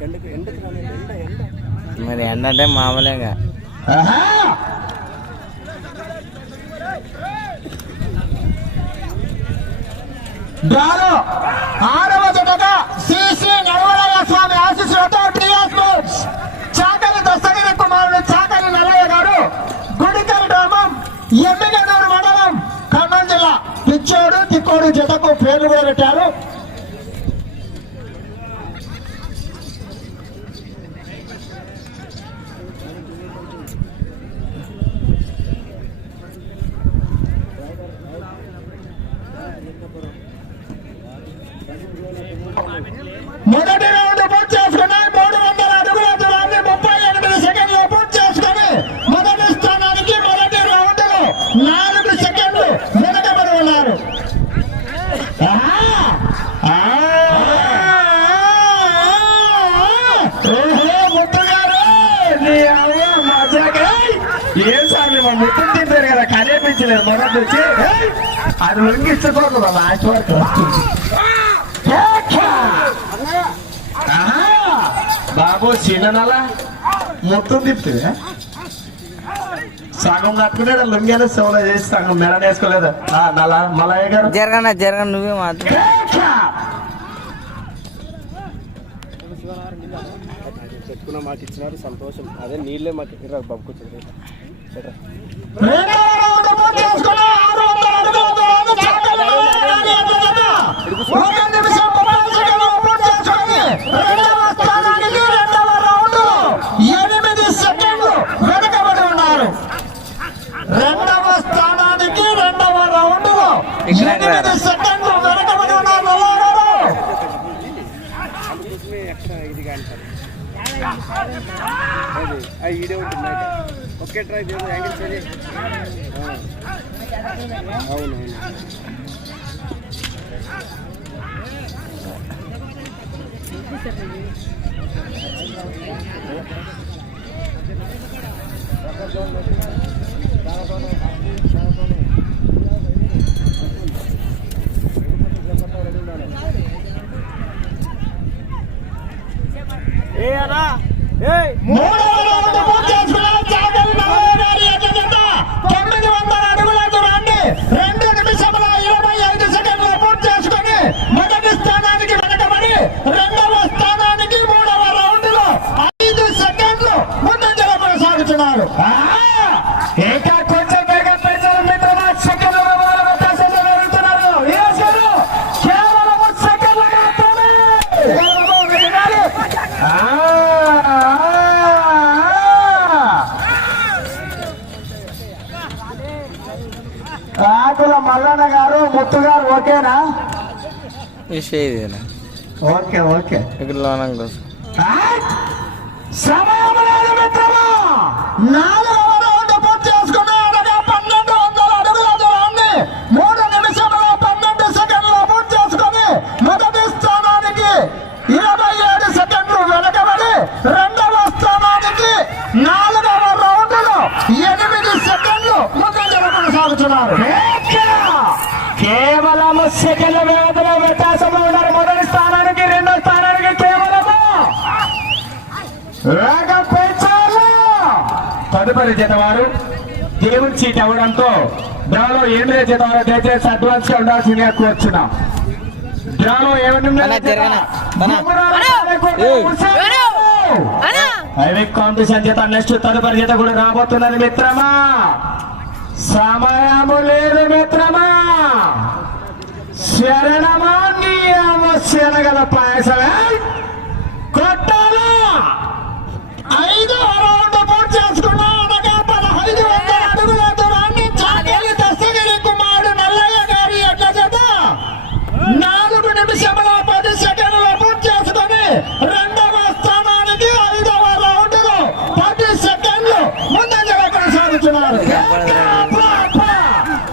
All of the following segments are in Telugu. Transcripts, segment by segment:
ఎండకు ఎండకు రాలేదు. ఎండ ఎండ. మరి ఏంటంటే మామూలుగా! డ్రాలో ఆరవ స్వామి ఆశీస్సులతో టీఆర్ స్పోర్ట్స్ చాకలి దస్తగిరి కుమారుడు చాకలి నల్లయ్య గారు గుడికల్ గ్రామం ఎమ్మిగనూరు మండలం కర్నూలు జిల్లా పిచ్చోడు తిక్కోడు జతకు పేర్లు కూడా పెట్టారు మొదటి రౌండ్ పూర్తి చేసుకుని మూడు వందల అడుగుల దూరాన్ని ముప్పై ఎనిమిది సెకండ్లు పూర్తి చేసుకుని మొదటి స్థానానికి మొదటి రౌండ్లో నాలుగు సెకండ్లు వెనకబడి ఉన్నారు ఆహా! ఆ! ఓహో, ముత్తు గారు! నీ అవ్వ మజాగా! ఏం స్వామి మా ముత్తు తింటారు కదా మొదటి నుంచి! అది లాస్ట్ వరకు కేక! ఆహా! బాబు చిన్ననల మొత్తం తిప్పుతుంది సగం కట్టుకునేది లొంగేది సెవెన్ చేసి సగం మెడ వేసుకోలేదు. ఆ, నల మలయ్య గారు. జరగన జరగన నువ్వే మాత్రం! పెట్టుకున్న మాకు ఇచ్చినారు సంతోషం. అదే నీళ్ళే మాకు ఇరా బాబుకొచ్చింది ఉన్నారు రెండవ స్థానానికి ఇక్కడ ఇది ఉంటుంది ఒకే ట్రై చేయండి యాంగిల్ చేయండి Ah, ¡Eh, Ara! ವಿಷಯ ಇದೆಯಲ್ಲ ಓಕೆ ಓಕೆ ಇಡ್ಲ ನಂಗೆ వేగం పెంచాలి తదుపరి జత వారు దేవుని సీట్ అవ్వడంతో డ్రాలో ఏమి జత వారు దయచేసి అడ్వాన్స్గా ఉండాల్సిందిగా కోరుచున్నాం. డ్రాలో అన్నా, జరగనా? అన్నా. ఏమి హైవే కాంపిటీషన్ చేత నెక్స్ట్ తదుపరి చేత కూడా రాబోతున్నది మిత్రమా? సమయము లేదు మిత్రమా? శరణమా నీ అవశ్యన గల పాయసమే రెండవ స్థానానికి ఐదవ రౌండ్లో పది సెకండ్లు ముందంజలో కొనసాగుతున్నారు.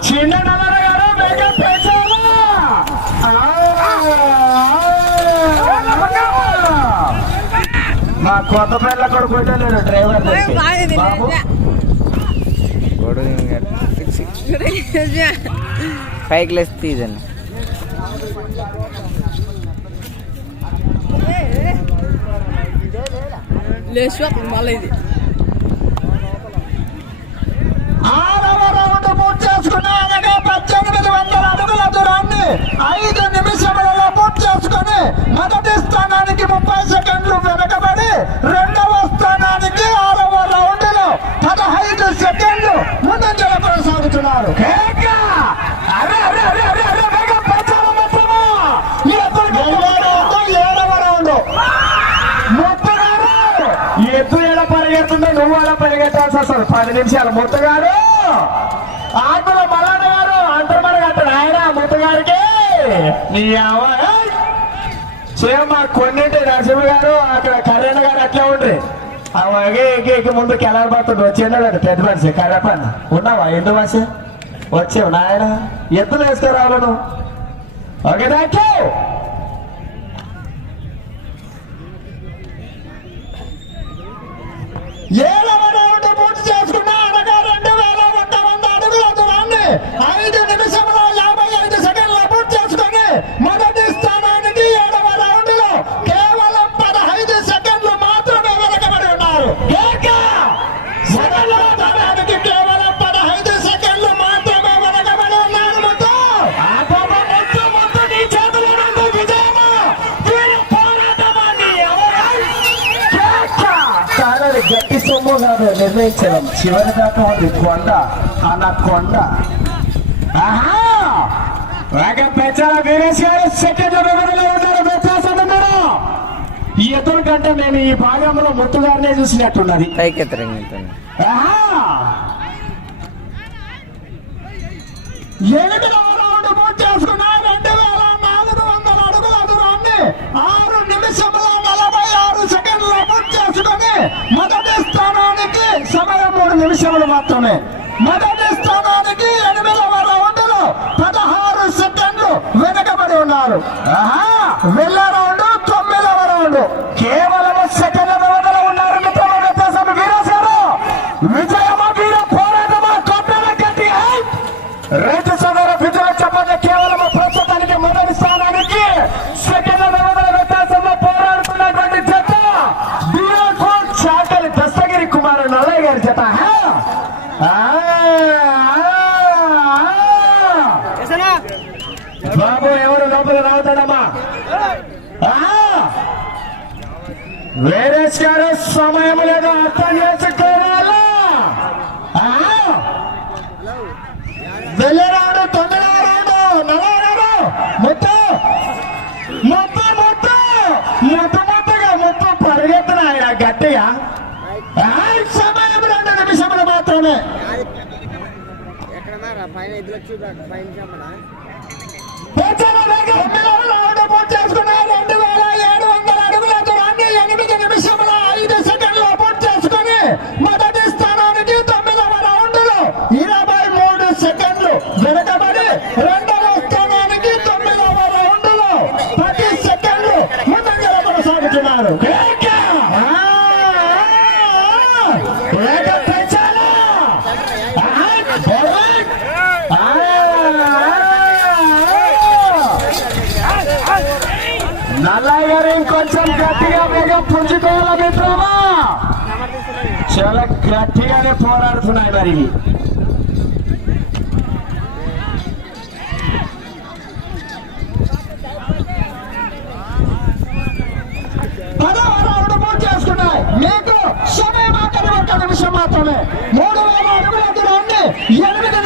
చిన్న గారు మా కొత్త పిల్ల కొడుకు పెట్టలేడు డ్రైవర్ పైకి లేస్తే ఇదండి లేచి అప్పుడు మళ్ళీ ఇది చేసుకుని ఐదు నిమిషములలో పూర్తి చేసుకుని మొదటి స్థానానికి ముప్పై సెకండ్లు వెనకబడి రెండవ స్థానానికి ఆరవ రౌండ్లో పదహైదు సెకండ్లు ముందంజల కొనసాగుతున్నారు కేక! అరే, అరే, అరే, అరే, అరే, వేగం పెంచాలి మిత్రమా! ఈ ఎద్దులకి ఏడవ రౌండ్ ముత్తగారు ఎద్దు ఎలా పరిగెడుతుందో నువ్వు ఎలా పరిగెట్టాల్సి పది నిమిషాలు. ముత్తగారు ఆకుల మల్లన్న గారు! అంటారు మరి అంటారు ఆయన ముత్తగారికి నీ అవ్వ సేమ్ కొన్నింటి నరసింహ గారు అక్కడ కళ్యాణ్ గారు అట్లా ఉండ్రి. అలాగే ఎగి ఎగి ముందు కెలారి పడుతుంది వచ్చేయండి కదా పెద్ద మనిషి కర్రపన్న. ఉన్నావా? ఎందు మనిషి వచ్చావు నాయన. ఎద్దులు వేసుకురావాలను ఓకే థ్యాంక్ యూ ఏడు గట్టి సొమ్ము కాదు నిర్ణయించడం. చివరి దాకా ఉంది కొండ అన్న కొండ. ఆహా! పెంచాల వీరేష్ గారు సెకండ్ వివరణలో ఉన్నారు. వ్యత్యాసం ఉన్నారు ఈ ఎత్తుల కంటే నేను ఈ భాగంలో ముత్తు గారినే చూసినట్టున్నది ఆహా! మొదటి స్థానానికి సమయం మూడు నిమిషములు మాత్రమే. మొదటి స్థానానికి ఎనిమిదవ రౌండ్లో పదహారు సెకండ్లు వెనుకబడి ఉన్నారు. ఆహా! వేరేష్ గారు సమయం లేదు అర్థం చేసుకోవాలా! వెళ్ళరాడు తొమ్మిదవ రాడు నలభై ముత్తు ముత్తు ముత్తు ముత్తు ముత్తుగా ముత్తు పరిగెత్తున ఆయన గట్టిగా. సమయం రెండు నిమిషములు మాత్రమే. పెంచిన వేగం తొమ్మిదవ రౌండ్ పూర్తి నల్లయ్య గారు ఇంకొంచెం గట్టిగా వేగం పుంజుకోవాల మిత్రమా? చాలా గట్టిగానే పోరాడుతున్నాయి మరి. చేసుకున్నాయి. మీకు సమయం ఆఖరి ఒక్క నిమిషం మాత్రమే. మూడు వేల అడుగుల దూరాన్ని ఎనిమిది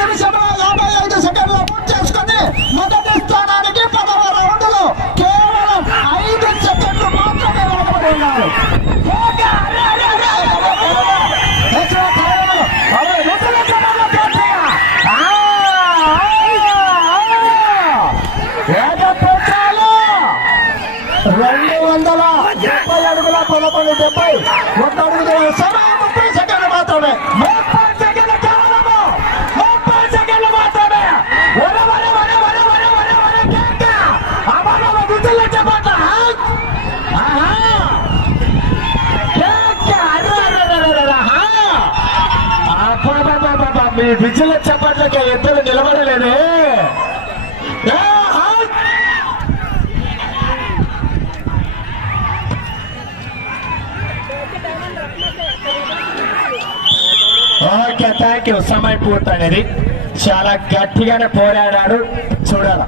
అర్ర, అర్ర, అర్ర, అర్ర, ఆహా! అబ్బబ్బబ్బబ్బబ్బ, మీ విజుల చప్పట్లకి ఎద్దులు నిలబడలేదే ఆహా! ఓకే థ్యాంక్ యూ సమయం పూర్తయినది. చాలా గట్టిగానే పోరాడాడు. చూడాల.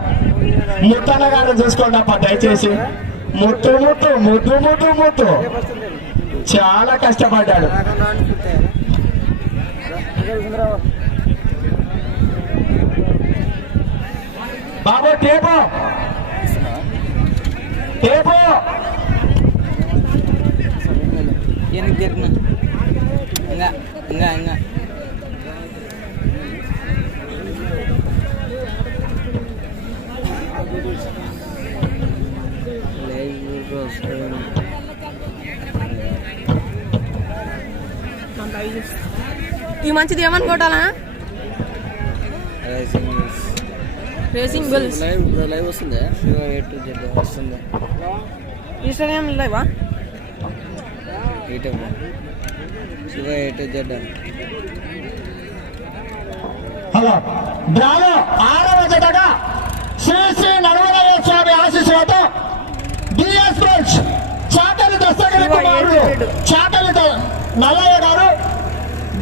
ముత్తాల గారిని చూసుకోండి అప్ప దయచేసి. ముట్టు ముట్టు ముద్దు ముట్టు ముట్టు చాలా కష్టపడ్డాడు. బాబు టేపు. టేపు. వెనక్కి జరిగిన ఇంకా ఇంకా లైవ్ వస్తుంది ఈ మంచిది ఏమని కొట్టాలా? రైసింగ్ రేసింగ్ బుల్స్ లైవ్ ఇప్పుడు లైవ్ వస్తుందా? శివ ఏ టు జెడ్ వస్తుంది. ఇన్స్టాగ్రామ్ లేవా? YouTube Shiva A to Z hello. డ్రాలో ఆరవ జతగా శ్రీ శ్రీ నడవలయ్య స్వామి ఆశీస్సులతో డిఎస్ బెంచ్ చాకలి దస్తగిరి కుమారుడు నల్లయ్య గారు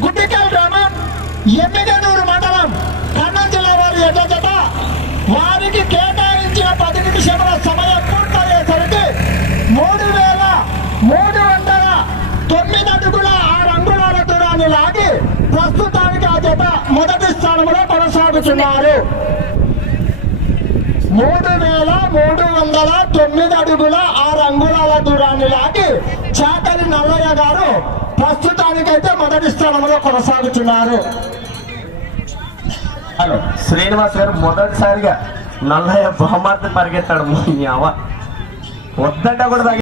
గుడ్డికల్ గ్రామం ఎమ్మిగనూరు మండలం కర్నూలు జిల్లా వారి ఎడ్ల జత వారికి కేటాయించిన పది నిమిషముల సమయం పూర్తయ్యేసరికి మూడు వేల మూడు వందల తొమ్మిది అడుగుల ఆరు అంగుళాల దూరాన్ని లాగి ప్రస్తుతానికి ఆ జత మొదటి స్థానంలో కొనసాగుతున్నారు. మూడు వేల మూడు వందల తొమ్మిది అడుగుల ఆరు అంగుళాల దూరాన్ని లాగి చాకలి నల్లయ్య గారు ప్రస్తుతానికైతే మొదటి స్థానంలో కొనసాగుతున్నారు. హలో శ్రీనివాస్ గారు మొదటిసారిగా నల్లయ్య బహుమతి పరిగెత్తాడు మీ కూడా